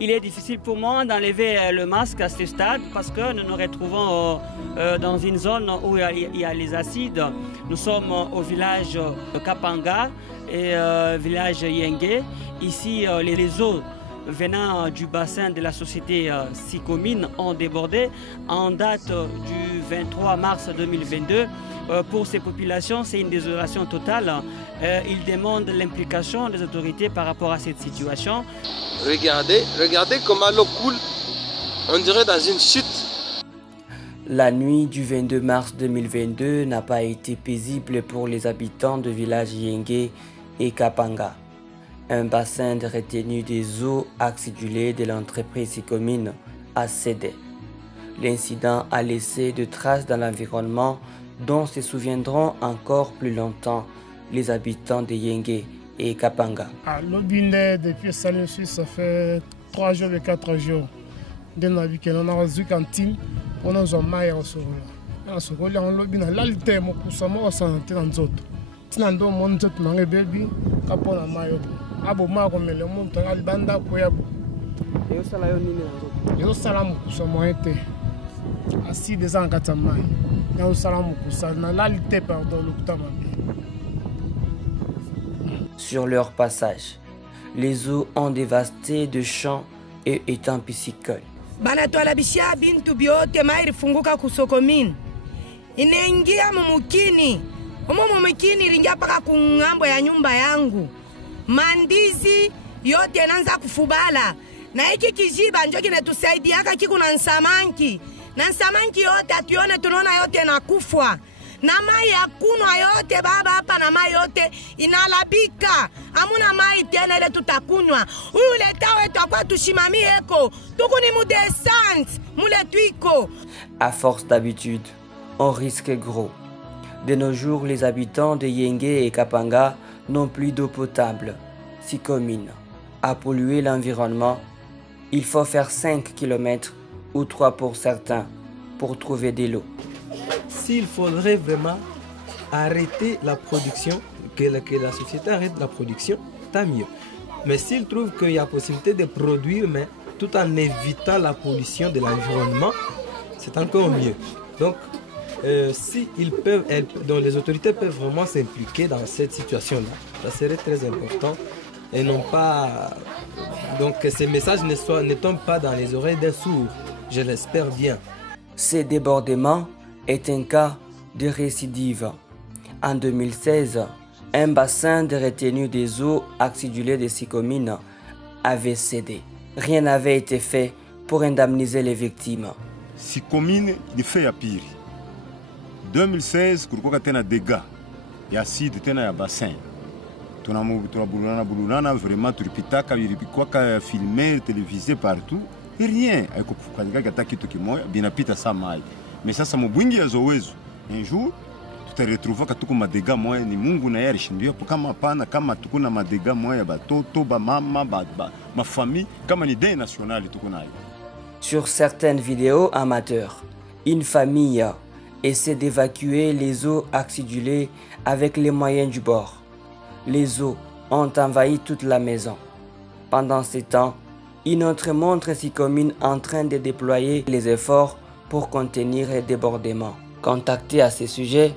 Il est difficile pour moi d'enlever le masque à ce stade parce que nous nous retrouvons dans une zone où il y a les acides. Nous sommes au village de Kapanga et village Yenge. Ici, les eaux venant du bassin de la société Sicomine ont débordé en date du 23 mars 2022. Pour ces populations, c'est une désolation totale. Ils demandent l'implication des autorités par rapport à cette situation. Regardez comment l'eau coule, on dirait dans une chute. La nuit du 22 mars 2022 n'a pas été paisible pour les habitants de village Yenge et Kapanga. Un bassin de retenue des eaux acidulées de l'entreprise Sicomine a cédé. L'incident a laissé de traces dans l'environnement dont se souviendront encore plus longtemps les habitants de Yenge et Kapanga. À l'Obinde, depuis Salim Suisse, ça fait 3 jours et 4 jours. On a vu qu'on a reçu cantine, on a un maïs au sol. On a l'Obinde, l'alité, mon cousin, mon santé dans l'autre. Tinando mon zot mange baby, kapona mayo. Abo ma ko mele mon to al banda ko yabo. Yo sala yo nini nzoto. Yo sala mo kusa mo ete. Asi des ans kata mai. Yo sala mo kusa na l'alité pardon l'octama. Sur leur passage, les eaux ont dévasté de champs et étangs piscicoles. Banatola bishia bintu biote mai rifunguka kusokomini. Inaingia mumukini. Mumukini ringia paka kungambo ya nyumba yangu. Mandizi yote yanaanza kufubala. Na hiki kijiba ndio kinatusaidiaka kiku na nsamanki. Na nsamanki yote atuone tunaona yote nakufwa. Na mai ya kunwa yote baba hapa na mai yote inalabika. Hamuna mai tena ile tutakunywa. Huyu leta wetu akwa tushimamie eko. Tuku ni mudescente, mule tuiko. À force d'habitude, on risque gros. De nos jours, les habitants de Yenge et Kapanga n'ont plus d'eau potable. Sicomine a pollué l'environnement. Il faut faire 5 km ou 3 pour certains pour trouver de l'eau. S'il faudrait vraiment arrêter la production, que la société arrête la production, tant mieux. Mais s'ils trouvent qu'il y a possibilité de produire, mais tout en évitant la pollution de l'environnement, c'est encore mieux. Donc, si ils peuvent, donc les autorités peuvent vraiment s'impliquer dans cette situation-là, ça serait très important et non pas donc que ces messages ne tombent pas dans les oreilles d'un sourd. Je l'espère bien. Ces débordements est un cas de récidive. En 2016, un bassin de retenue des eaux acidulées de Sicomine avait cédé. Rien n'avait été fait pour indemniser les victimes. Sicomine, il fait à pire. 2016, kulikuwa tena dégâts ya acide tena ya bassin. Tunabulana vraiment tulipitaka ilikuwa filmé télévisé partout. Et rien, haikufanyika hata kitu kimoja binapita saa mai. Mais sasa mubwingi ya zowezo un jour tutaretrouva katuko madega moya ni Mungu na yeye alishindia kama hapana kama tukuna madega moya ya batoto ba mama ma famille kama ni deuil national tuko nayo. Sur certaines vidéos amateurs, une famille essaie d'évacuer les eaux acidulées avec les moyens du bord. Les eaux ont envahi toute la maison. Pendant ce temps, une autre montre Sicomine en train de déployer les efforts pour contenir les débordements. Contacté à ce sujet,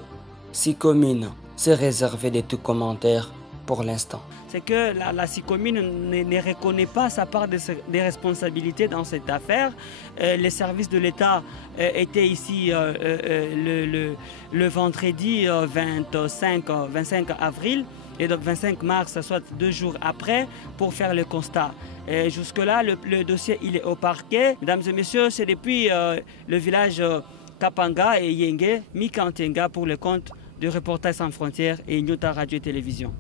Sicomine s'est réservé de tout commentaire pour l'instant. C'est que la Sicomine ne reconnaît pas sa part des responsabilités dans cette affaire. Les services de l'État étaient ici le vendredi 25 avril et donc 25 mars, soit 2 jours après, pour faire le constat. Jusque-là, le dossier il est au parquet. Mesdames et messieurs, c'est depuis le village Kapanga et Yenge, Mika Antenga pour le compte de Reporters sans frontières et Nyota Radio et Télévision.